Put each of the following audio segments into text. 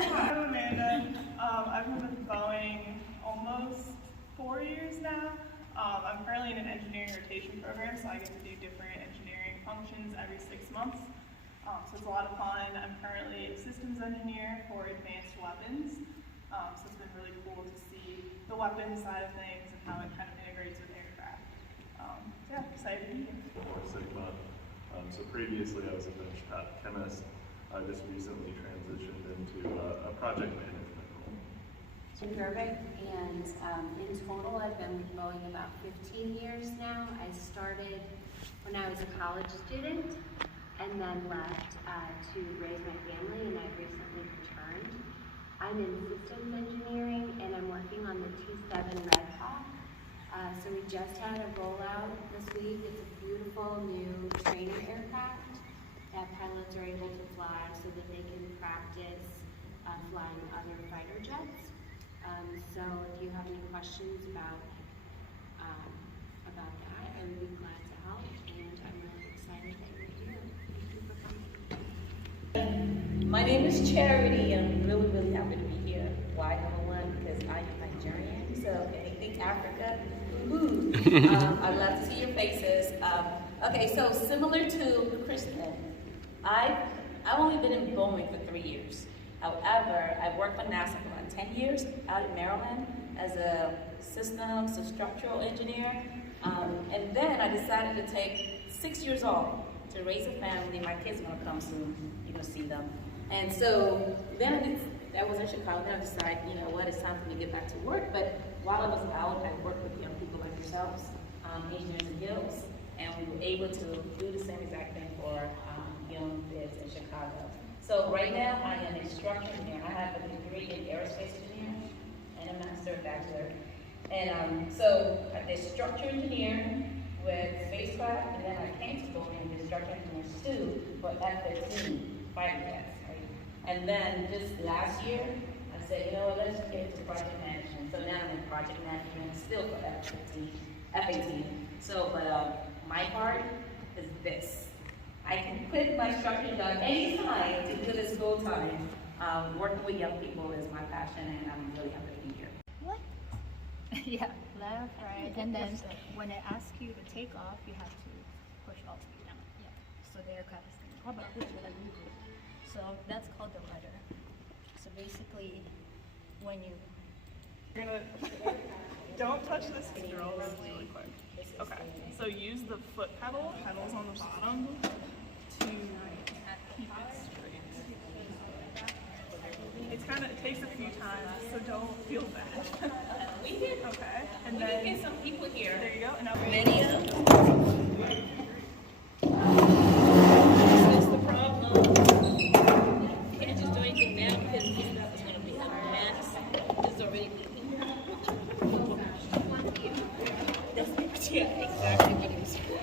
Hi, I'm Amanda. I've been with Boeing almost 4 years now. I'm currently in an engineering rotation program, so I get to do different engineering functions every 6 months. So it's a lot of fun. I'm currently a systems engineer for advanced weapons. So it's been really cool to see the weapons side of things and how it kind of integrates with aircraft. So yeah, excited to be here. Sigma. So previously I was a bench top chemist. I just recently transitioned into a project management role. Perfect. And in total, I've been with Boeing about 15 years now. I started when I was a college student and then left to raise my family, and I've recently returned. I'm in systems engineering and I'm working on the T7 Red Hawk. So we just had a rollout this week. It's a beautiful new trainer aircraft that pilots are able to fly so that they can practice flying other fighter jets. So if you have any questions about that, I would be glad to help, and I'm really excited that you're here. Thank you for coming. My name is Charity, and I'm really happy to be here. Why? Number one, because I am Nigerian, so anything Africa, woo. I'd love to see your faces. Okay, so similar to Kristen, I've only been in Boeing for 3 years. However, I've worked for NASA for about 10 years out in Maryland as a systems or structural engineer. And then I decided to take 6 years off to raise a family. My kids are gonna come soon, you're gonna see them. And so then I was in Chicago, then I decided, you know what, it's time for me to get back to work. But while I was out, I worked with young people like yourselves, engineers and guilds, and we were able to do the same exact thing for young kids in Chicago. So right now, I am a structural engineer. I have a degree in aerospace engineering and a master bachelor. And so I did structural engineer with spacecraft, and then I came to Boeing and did structural engineer too for F-15 fighter jets, right? And then just last year, I said, you know what, let's get into project management. So now I'm in project management still for F-18. So, but my part is this. I can quit my structural job anytime to do this full time. Working with young people is my passion, and I'm really happy to be here. What? Yeah, left, right, and then when it asks you to take off, you have to push all the way down. Yeah. So the aircraft is going. How about this? What I do? So that's called the rudder. So basically, when you You're gonna don't touch this girl really quick. Okay, so use the foot pedals on the bottom to keep it straight. It takes a few times, so don't feel bad. We did. Okay, and We then can get some people here. there you go. And now Video. This is the problem. You can't just do anything now because this stuff is going to be a mess. This is already leaking. That's yeah, exactly what it was for.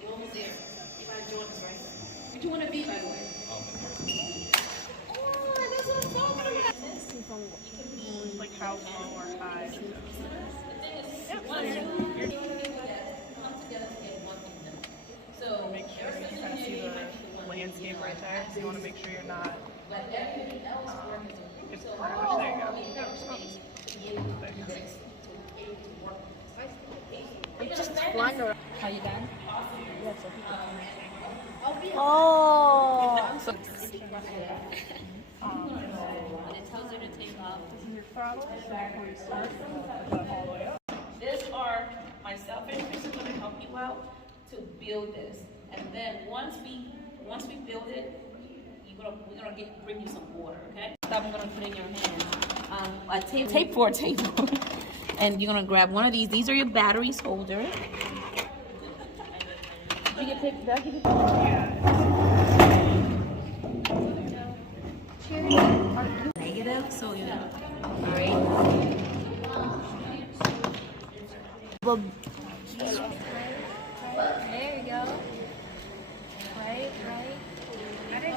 You're almost there. You gotta join us, right? Where do you want to be, by the way? Oh, that's what I'm talking about. You can be like how low or high. yeah, you're doing that. Come together to get one thing done. So Make sure you kind of see the landscape right there. So you want to make sure you're not. let everything else work as a group. It's So crash. all There you go. we Yeah, have stop. space to be able to do this, to be able to work precisely. just flying around. Are you done? Yeah, so people Oh. Oh! So When it tells you to take off. This is your throttle. So before you start, put that all the way up. These are myself and Chris are going to help you out to build this. And then once we build it, we're gonna bring you some water, okay? I'm gonna put in your hands a tape for a table, and you're gonna grab one of these. These are your batteries holder. You get picked up. Negative, so you know. All right. there you go. Right.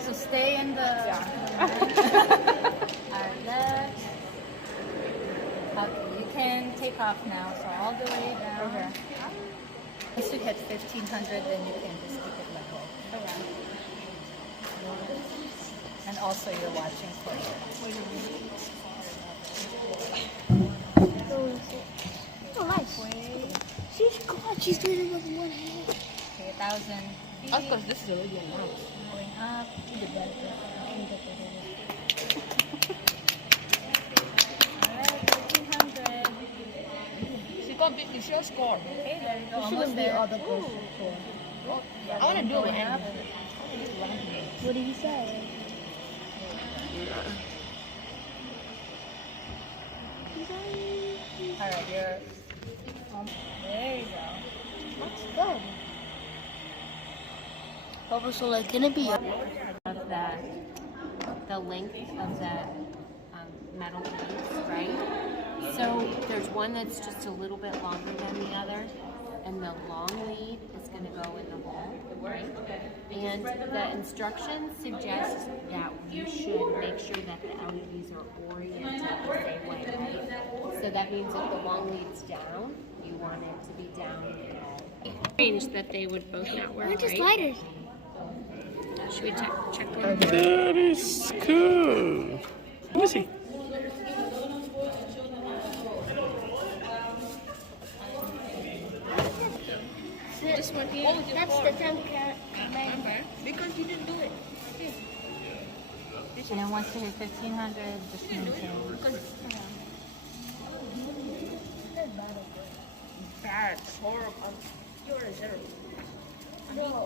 So stay in the our left. Okay, you can take off now. So all the way down. Once you hit 1500, then you can just keep it level around. And also you're watching for your Oh, nice. She's God. She's doing it with one hand. 3,000 feet. Of course, this is already a mouse. Going up. Alright, 1,300. She got big. She'll score. Okay, there you go. Almost there. I want to do it. Up. What did you say? Alright, you're. There you go. That's good. Papa, so like, can it be? Of the length of the metal piece, right? So there's one that's just a little bit longer than the other, and the long lead is going to go in the hole, right? And the instructions suggest that we should make sure that the LEDs are oriented the same way, right? So that means if the long lead's down, you want it to be down. Range that they would both not work, Where's the right? sliders? Should we check one more? That is cool. Let me see. This one here. Oh, that's the time because you didn't do it. And then once you hit 1,500, just maintain. Bad, horrible. You're a zero.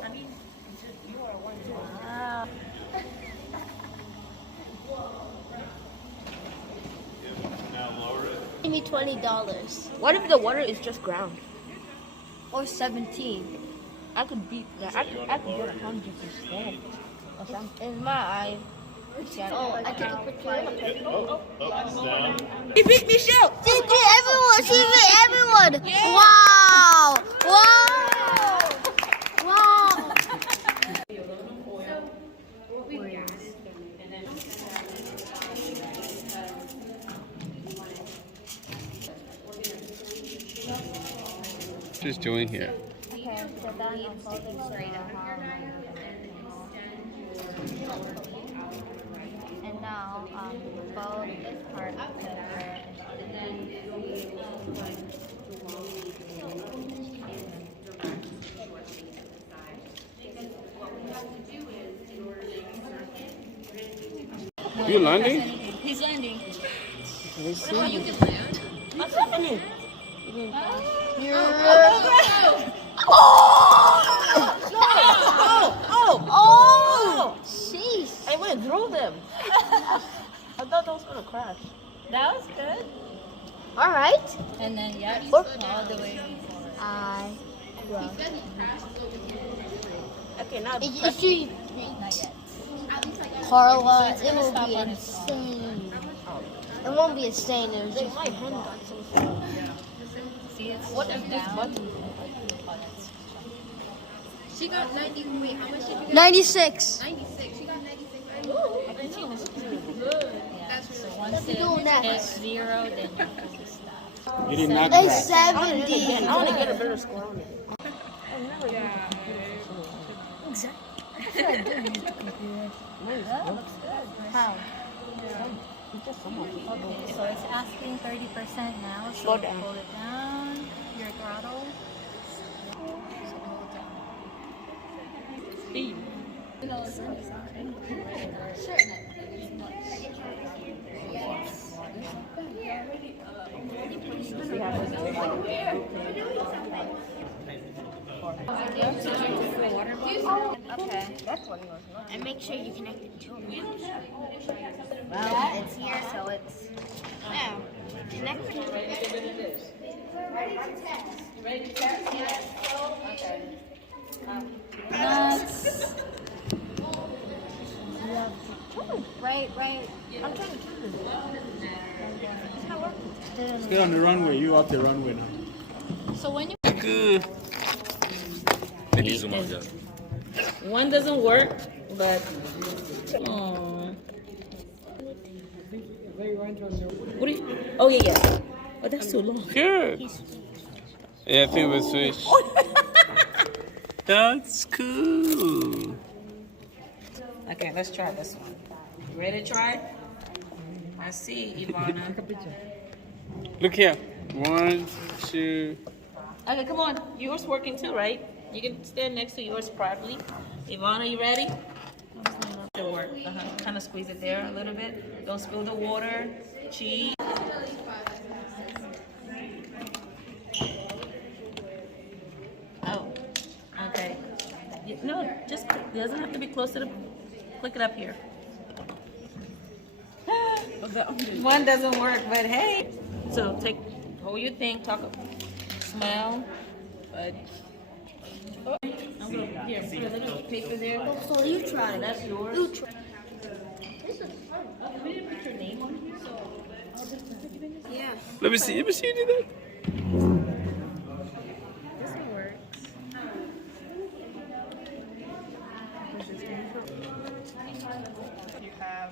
I mean, you are one zero. Wow. Give me $20. What if the water is just ground? Or 17. I could beat that. I could get 100%. Or something. In my eye. Oh, I took a picture. He beat Michelle. She beat everyone. She beat everyone. Yeah. Wow. Wow. Wow. She's doing here. Okay, so then I'm folding straight up. And now, fold this part up to her. You landing? He's landing. Let's see. What's happening? Oh! Jeez. I went through them. I thought that was going to crash. That was good. All right. And then, yeah, Or- all the way forward. Okay, now Not yet. Carla, It's it gonna will stop be on its own. insane. It won't be insane. It was just See, it's What just is this down. button? Oh, that's- She got 90. Wait, how much did you get? 96. 96. She got 96. Yeah, so once we go it next? hits 0, then you have to stop. You did not It's crash. 70. I want to get a better score on it. That looks good. How? Okay, so it's asking 30% now, so Slow down. pull it down, your throttle. So pull it down. Speed. Okay. And make sure you connect it to it. Well, it's here, so it's... Now, connect it. Nuts. Right. I'm trying to turn this. Stay on the runway. You off the runway now. So when you... Good. Maybe zoom out, yeah. One doesn't work, but. Oh. What do you? Oh yeah. Oh, that's too long. Good. Yeah, I think we'll switch. That's cool. Okay, let's try this one. You ready to try it? I see, Ivana. Look here. 1, 2. Okay, come on. Yours working too, right? You can stand next to yours properly. Ivana, you ready? It'll work. Kind of squeeze it there a little bit. Don't spill the water. Cheese. Oh, okay. No, just it doesn't have to be close to the. Click it up here. One doesn't work, but hey. So hold your thing, smell. But I'm gonna here put a little paper there. So you try. That's yours. You try. We didn't put your name on here, so. Yeah. Let me see you do that. This one works. You have.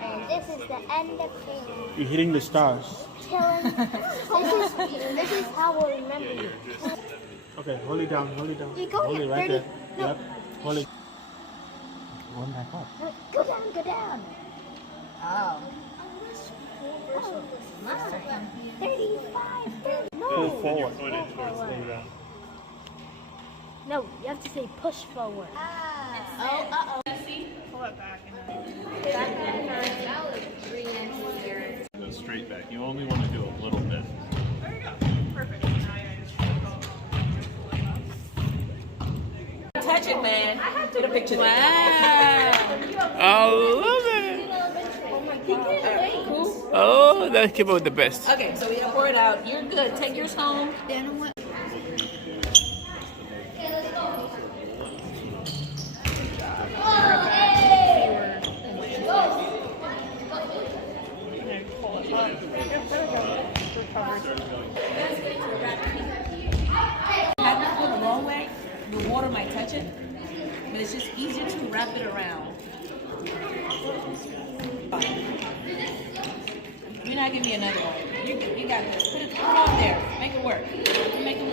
And this is the end of the You're hitting the stars. killing. This is how we'll remember you. Okay, hold it down, hold it down. You go Hold here, it right 30. there. No. Yep, hold it. One back up. Go down, go down. Oh. 35, 30. Pull No. forward. No, you have to say push forward. Pull it back and Go straight back. You only want to do a little bit. there you go. Perfect. Now you just Touch it, man. Get a picture. Wow. I love it. Oh, that came out the best. Okay, so we gotta pour it out. You're good. Take yours home. Have it go the long way. The water might touch it, but it's just easier to wrap it around. You're not giving me another one. You got this. Put it on there. Make it work. Make it work.